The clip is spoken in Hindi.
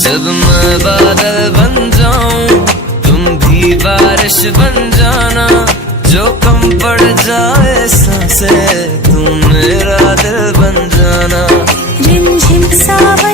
जब मैं बादल बन जाऊं तुम भी बारिश बन जाना, जो कम पड़ जाए सांसें तुम मेरा दिल बन जाना। रिमझिम सावन